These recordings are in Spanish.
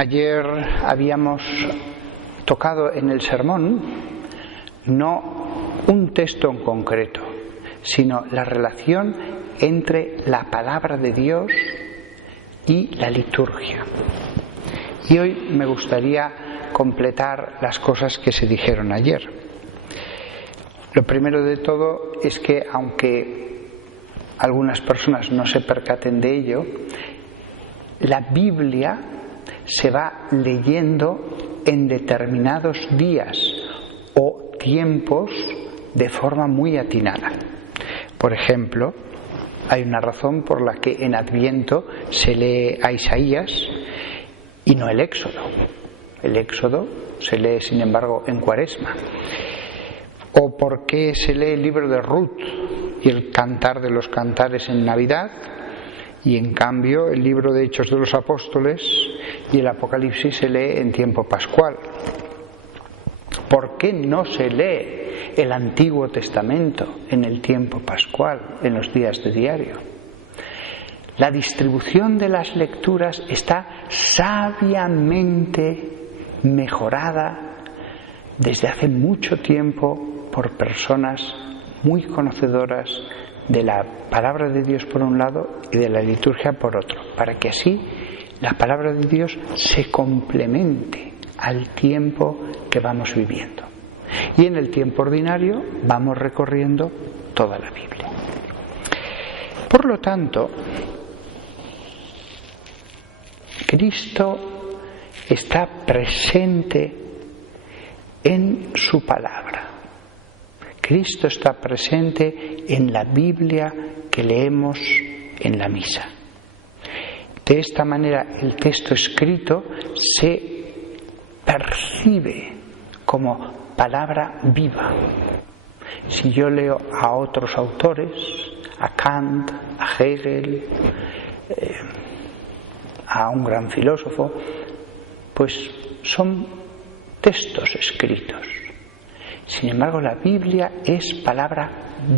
Ayer habíamos tocado en el sermón no un texto en concreto, sino la relación entre la palabra de Dios y la liturgia. Y hoy me gustaría completar las cosas que se dijeron ayer. Lo primero de todo es que, aunque algunas personas no se percaten de ello, la Biblia se va leyendo en determinados días o tiempos de forma muy atinada. Por ejemplo, hay una razón por la que en Adviento se lee a Isaías y no el Éxodo. El Éxodo se lee, sin embargo, en Cuaresma. ¿O por qué se lee el libro de Ruth y el Cantar de los Cantares en Navidad? Y en cambio el libro de Hechos de los Apóstoles y el Apocalipsis se lee en tiempo pascual. ¿Por qué no se lee el Antiguo Testamento en el tiempo pascual, en los días de diario? La distribución de las lecturas está sabiamente mejorada desde hace mucho tiempo por personas muy conocedoras de la palabra de Dios por un lado y de la liturgia por otro, para que así la palabra de Dios se complemente al tiempo que vamos viviendo. Y en el tiempo ordinario vamos recorriendo toda la Biblia. Por lo tanto, Cristo está presente en su palabra. Cristo está presente en la Biblia que leemos en la misa. De esta manera, el texto escrito se percibe como palabra viva. Si yo leo a otros autores, a Kant, a Hegel, a un gran filósofo, pues son textos escritos. Sin embargo, la Biblia es palabra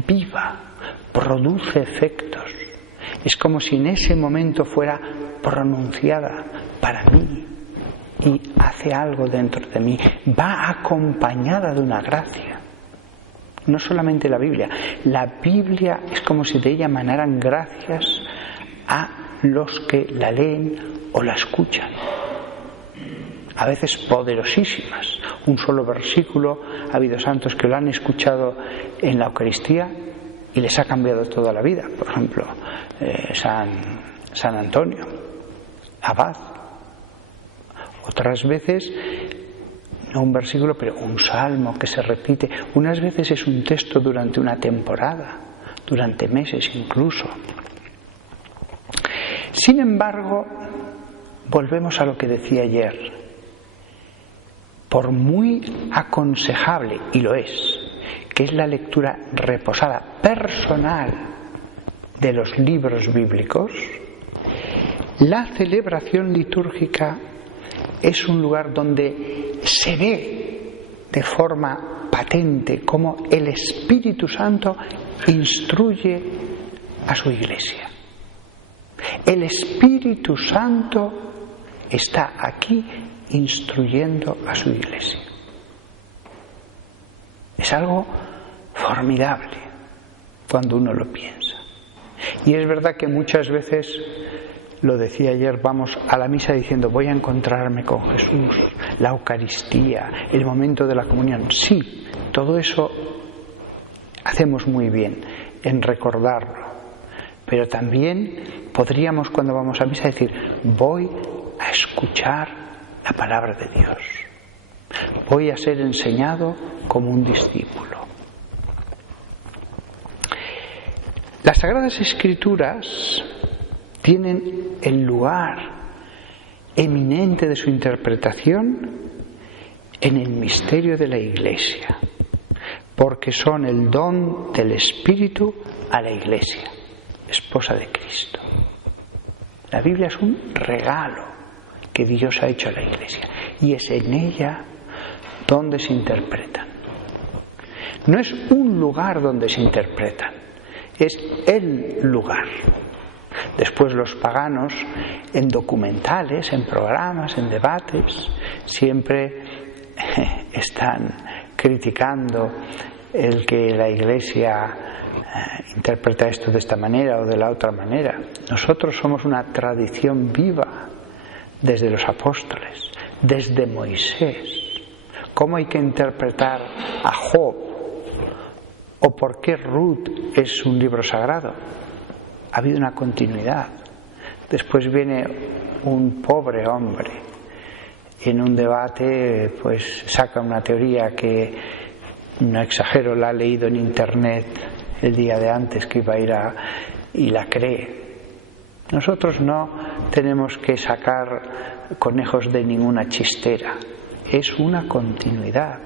viva, produce efectos. Es como si en ese momento fuera pronunciada para mí y hace algo dentro de mí. Va acompañada de una gracia. No solamente la Biblia es como si de ella emanaran gracias a los que la leen o la escuchan. A veces poderosísimas. Un solo versículo, ha habido santos que lo han escuchado en la Eucaristía y les ha cambiado toda la vida. Por ejemplo, San Antonio, abad. Otras veces, no un versículo, pero un salmo que se repite. Unas veces es un texto durante una temporada, durante meses incluso. Sin embargo, volvemos a lo que decía ayer. Por muy aconsejable, y lo es, que es la lectura reposada, personal, de los libros bíblicos, la celebración litúrgica es un lugar donde se ve de forma patente cómo el Espíritu Santo instruye a su Iglesia. El Espíritu Santo está aquí instruyendo a su Iglesia. Es algo formidable cuando uno lo piensa. Y es verdad que muchas veces, lo decía ayer, vamos a la misa diciendo voy a encontrarme con Jesús, la Eucaristía, el momento de la comunión. Sí, todo eso hacemos muy bien en recordarlo. Pero también podríamos, cuando vamos a misa, decir voy a escuchar la palabra de Dios. Voy a ser enseñado como un discípulo. Las Sagradas Escrituras tienen el lugar eminente de su interpretación en el misterio de la Iglesia, porque son el don del Espíritu a la Iglesia, esposa de Cristo. La Biblia es un regalo que Dios ha hecho a la Iglesia y es en ella donde se interpretan. No es un lugar donde se interpretan, es el lugar. Después los paganos, en documentales, en programas, en debates, siempre están criticando el que la Iglesia interpreta esto de esta manera o de la otra manera. Nosotros somos una tradición viva desde los apóstoles, desde Moisés. ¿Cómo hay que interpretar a Job? ¿O por qué Ruth es un libro sagrado? Ha habido una continuidad. Después viene un pobre hombre y en un debate pues saca una teoría que, no exagero, la ha leído en internet el día de antes que iba a ir y la cree. Nosotros no tenemos que sacar conejos de ninguna chistera. Es una continuidad.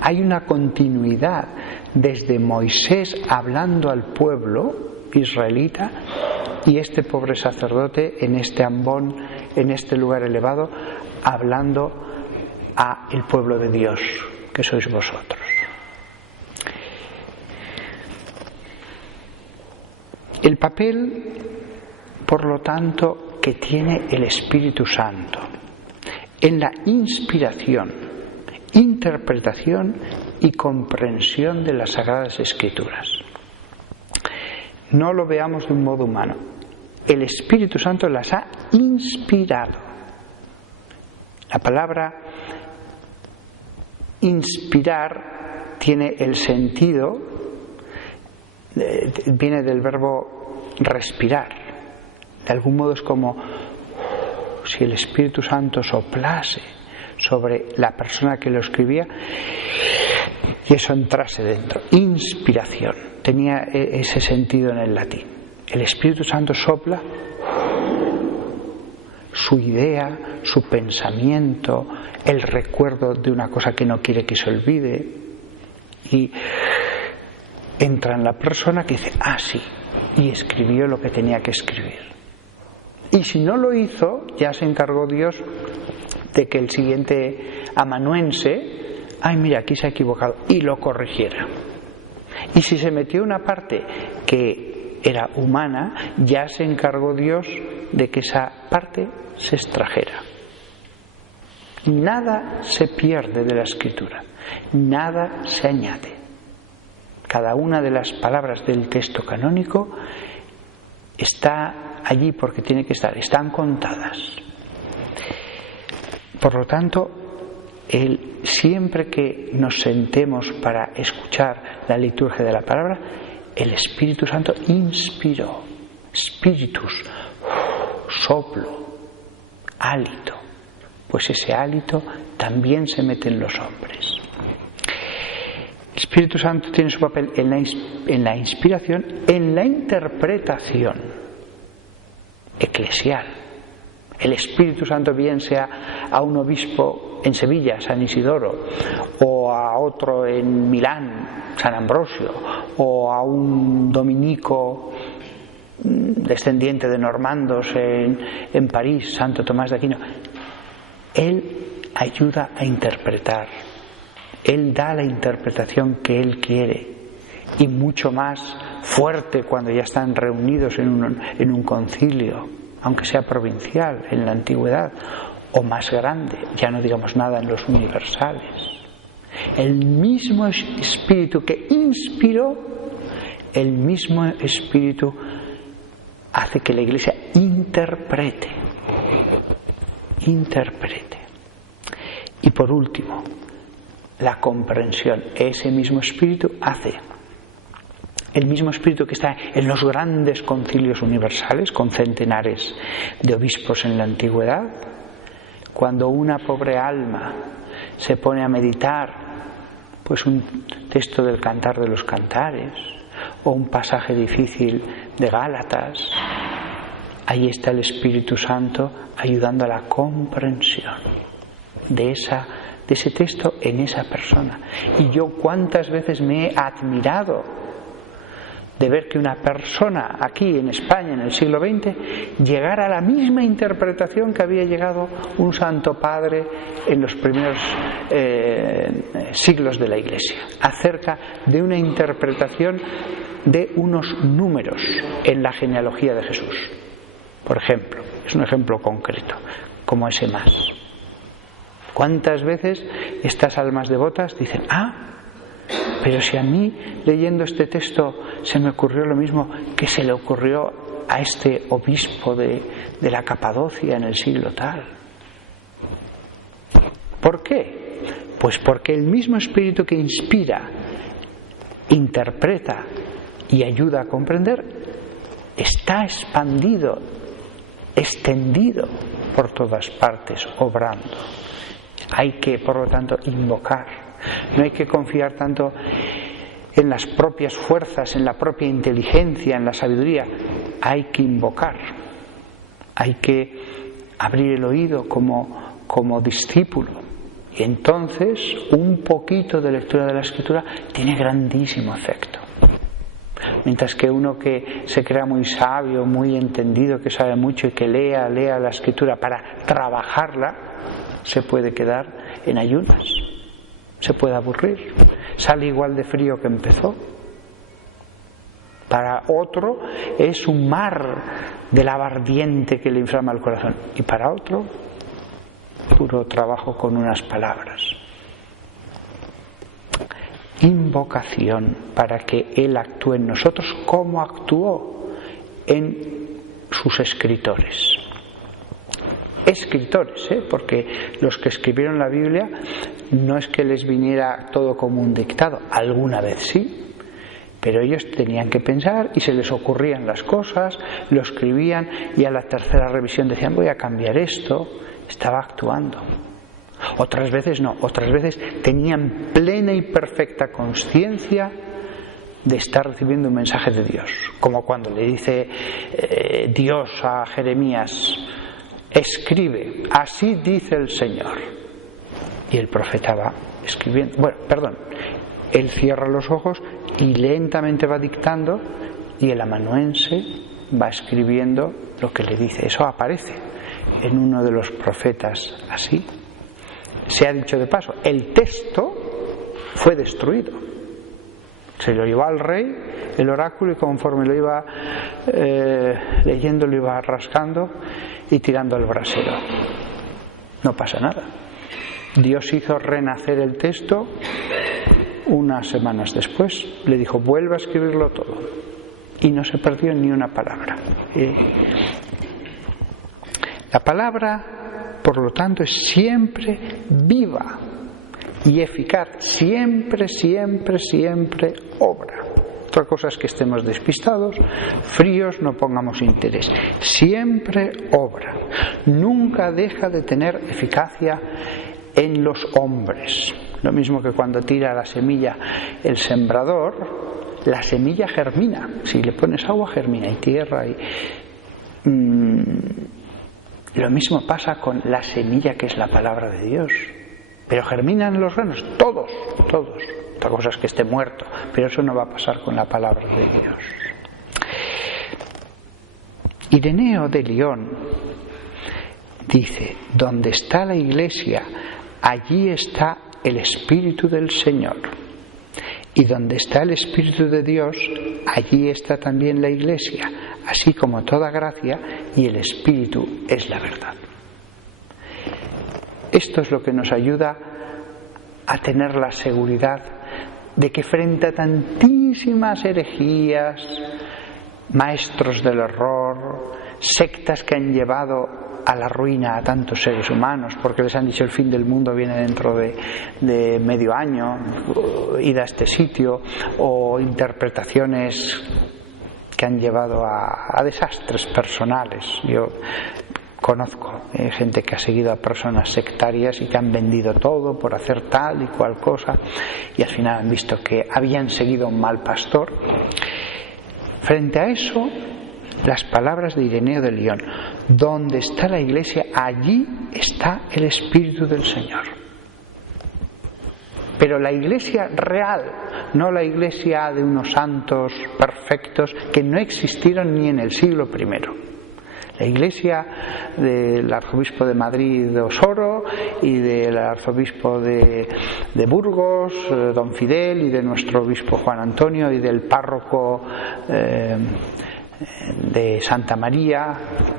Hay una continuidad desde Moisés hablando al pueblo israelita y este pobre sacerdote en este ambón, en este lugar elevado, hablando a el pueblo de Dios, que sois vosotros. El papel, por lo tanto, que tiene el Espíritu Santo en la inspiración, interpretación y comprensión de las Sagradas Escrituras. No lo veamos de un modo humano. El Espíritu Santo las ha inspirado. La palabra inspirar tiene el sentido, viene del verbo respirar. De algún modo es como si el Espíritu Santo soplase sobre la persona que lo escribía y eso entrase dentro. Inspiración. Tenía ese sentido en el latín. El Espíritu Santo sopla su idea, su pensamiento, el recuerdo de una cosa que no quiere que se olvide y entra en la persona que dice, sí, y escribió lo que tenía que escribir. Y si no lo hizo, ya se encargó Dios de que el siguiente amanuense, mira, aquí se ha equivocado, y lo corrigiera. Y si se metió una parte que era humana, ya se encargó Dios de que esa parte se extrajera. Nada se pierde de la Escritura, nada se añade. Cada una de las palabras del texto canónico está allí porque tiene que estar, están contadas. Por lo tanto, siempre que nos sentemos para escuchar la liturgia de la palabra, el Espíritu Santo inspiró, spiritus, soplo, hálito, pues ese hálito también se mete en los hombres. El Espíritu Santo tiene su papel en la inspiración, en la interpretación eclesial. El Espíritu Santo, bien sea a un obispo en Sevilla, San Isidoro, o a otro en Milán, San Ambrosio, o a un dominico descendiente de normandos en París, Santo Tomás de Aquino, Él ayuda a interpretar. Él da la interpretación que Él quiere y mucho más fuerte cuando ya están reunidos en un concilio, aunque sea provincial en la antigüedad, o más grande, ya no digamos nada en los universales. El mismo Espíritu que inspiró, el mismo Espíritu hace que la Iglesia interprete. Y por último, la comprensión. Ese mismo Espíritu hace. El mismo Espíritu que está en los grandes concilios universales, con centenares de obispos en la antigüedad, cuando una pobre alma se pone a meditar, pues un texto del Cantar de los Cantares, o un pasaje difícil de Gálatas, ahí está el Espíritu Santo ayudando a la comprensión de ese texto en esa persona. Y yo cuántas veces me he admirado de ver que una persona aquí en España en el siglo XX llegara a la misma interpretación que había llegado un Santo Padre en los primeros siglos de la Iglesia, acerca de una interpretación de unos números en la genealogía de Jesús. Por ejemplo, es un ejemplo concreto, como ese más. ¿Cuántas veces estas almas devotas dicen, pero si a mí leyendo este texto se me ocurrió lo mismo que se le ocurrió a este obispo de la Capadocia en el siglo tal? ¿Por qué? Pues porque el mismo espíritu que inspira, interpreta y ayuda a comprender está expandido, extendido por todas partes, obrando. Hay que, por lo tanto, invocar. No hay que confiar tanto en las propias fuerzas, en la propia inteligencia, en la sabiduría. Hay que invocar. Hay que abrir el oído como discípulo. Y entonces un poquito de lectura de la Escritura tiene grandísimo efecto. Mientras que uno que se crea muy sabio, muy entendido, que sabe mucho y que lea la Escritura para trabajarla, se puede quedar en ayunas, se puede aburrir, sale igual de frío que empezó. Para otro es un mar de lava ardiente que le inflama el corazón, y para otro, puro trabajo con unas palabras. Invocación para que Él actúe en nosotros como actuó en sus escritores. Escritores, porque los que escribieron la Biblia no es que les viniera todo como un dictado, alguna vez sí, pero ellos tenían que pensar y se les ocurrían las cosas, lo escribían y a la tercera revisión decían voy a cambiar esto. Estaba actuando. Otras veces no, otras veces tenían plena y perfecta conciencia de estar recibiendo un mensaje de Dios, como cuando le dice Dios a Jeremías, escribe, así dice el Señor, y el profeta va escribiendo, él cierra los ojos y lentamente va dictando y el amanuense va escribiendo lo que le dice. Eso aparece en uno de los profetas así. Se ha dicho de paso, el texto fue destruido. Se lo llevó al rey el oráculo y conforme lo iba leyendo lo iba rascando y tirando al brasero. No pasa nada. Dios hizo renacer el texto unas semanas después. Le dijo, vuelve a escribirlo todo. Y no se perdió ni una palabra. La palabra, por lo tanto, es siempre viva y eficaz. Siempre, siempre, siempre obra. Otra cosa es que estemos despistados, fríos, no pongamos interés. Siempre obra. Nunca deja de tener eficacia en los hombres. Lo mismo que cuando tira la semilla el sembrador, la semilla germina. Si le pones agua, germina, y tierra. Lo mismo pasa con la semilla que es la palabra de Dios. Pero germinan los granos, todos. Otra cosa es que esté muerto, pero eso no va a pasar con la palabra de Dios. Ireneo de León dice, donde está la Iglesia, allí está el Espíritu del Señor. Y donde está el Espíritu de Dios, allí está también la Iglesia, así como toda gracia, y el Espíritu es la verdad. Esto es lo que nos ayuda a tener la seguridad de que frente a tantísimas herejías, maestros del error, sectas que han llevado a la ruina a tantos seres humanos, porque les han dicho el fin del mundo viene dentro de medio año, id a este sitio, o interpretaciones que han llevado a desastres personales. Yo conozco gente que ha seguido a personas sectarias y que han vendido todo por hacer tal y cual cosa y al final han visto que habían seguido a un mal pastor. Frente a eso, las palabras de Ireneo de León, donde está la Iglesia, allí está el Espíritu del Señor. Pero la Iglesia real, no la Iglesia de unos santos perfectos que no existieron ni en el siglo I. La Iglesia del arzobispo de Madrid de Osoro y del arzobispo de Burgos, don Fidel, y de nuestro obispo Juan Antonio y del párroco de Santa María,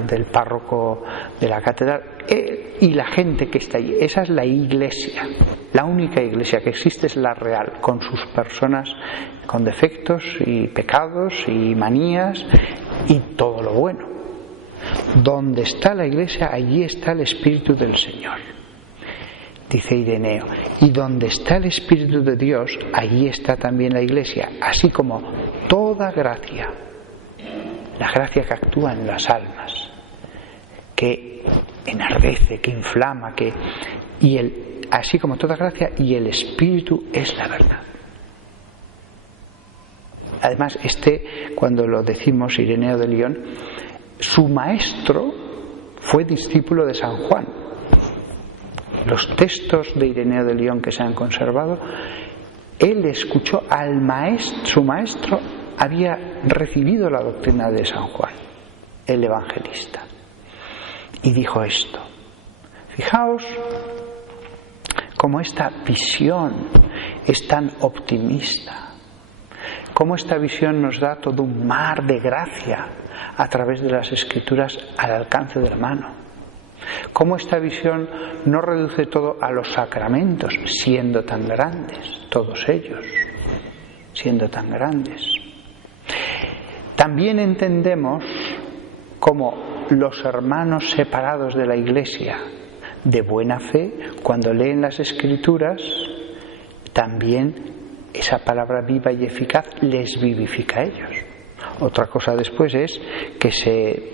del párroco de la catedral, y la gente que está allí. Esa es la iglesia. La única iglesia que existe es la real, con sus personas con defectos y pecados y manías y todo lo bueno. Donde está la iglesia, allí está el Espíritu del Señor, dice Ireneo. Y donde está el Espíritu de Dios, allí está también la iglesia, así como toda gracia, la gracia que actúa en las almas, que enardece, que inflama, así como toda gracia, y el Espíritu es la verdad. Además, cuando lo decimos, Ireneo de León, su maestro fue discípulo de San Juan. Los textos de Ireneo de León que se han conservado, él escuchó al maestro, su maestro había recibido la doctrina de San Juan, el evangelista, y dijo esto. Fijaos cómo esta visión es tan optimista, cómo esta visión nos da todo un mar de gracia a través de las Escrituras al alcance de la mano, cómo esta visión no reduce todo a los sacramentos, siendo tan grandes, todos ellos, siendo tan grandes. También entendemos cómo los hermanos separados de la Iglesia de buena fe, cuando leen las Escrituras, también esa palabra viva y eficaz les vivifica a ellos. Otra cosa después es que se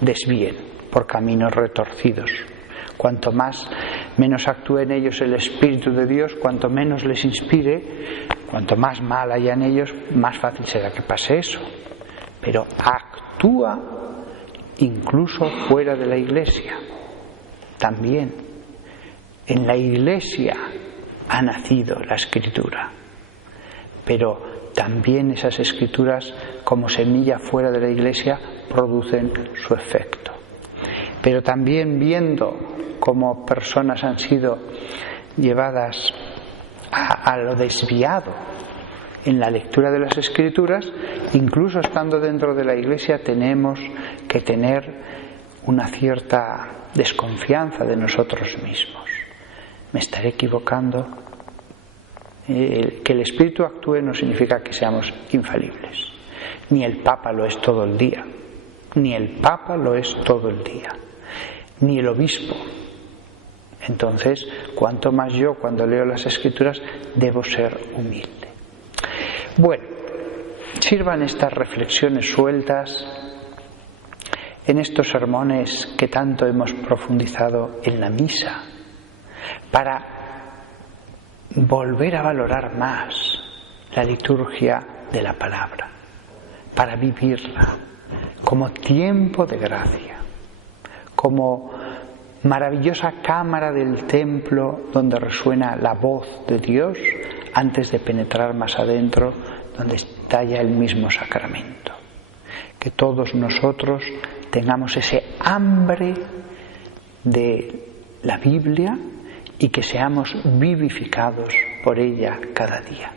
desvíen por caminos retorcidos. Cuanto menos actúe en ellos el Espíritu de Dios, cuanto menos les inspire, cuanto más mal haya en ellos, más fácil será que pase eso. Pero actúa incluso fuera de la Iglesia. También en la Iglesia ha nacido la Escritura, pero también esas Escrituras, como semilla fuera de la Iglesia, producen su efecto. Pero también viendo cómo personas han sido llevadas a lo desviado en la lectura de las Escrituras, incluso estando dentro de la Iglesia, tenemos que tener una cierta desconfianza de nosotros mismos. ¿Me estaré equivocando? Que el Espíritu actúe no significa que seamos infalibles. Ni el Papa lo es todo el día. Ni el Papa lo es todo el día. Ni el obispo. Entonces, cuanto más yo, cuando leo las Escrituras, debo ser humilde. Bueno, sirvan estas reflexiones sueltas en estos sermones que tanto hemos profundizado en la misa, para volver a valorar más la liturgia de la palabra, para vivirla como tiempo de gracia, como maravillosa cámara del templo donde resuena la voz de Dios antes de penetrar más adentro, donde está ya el mismo sacramento. Que todos nosotros tengamos ese hambre de la Biblia y que seamos vivificados por ella cada día.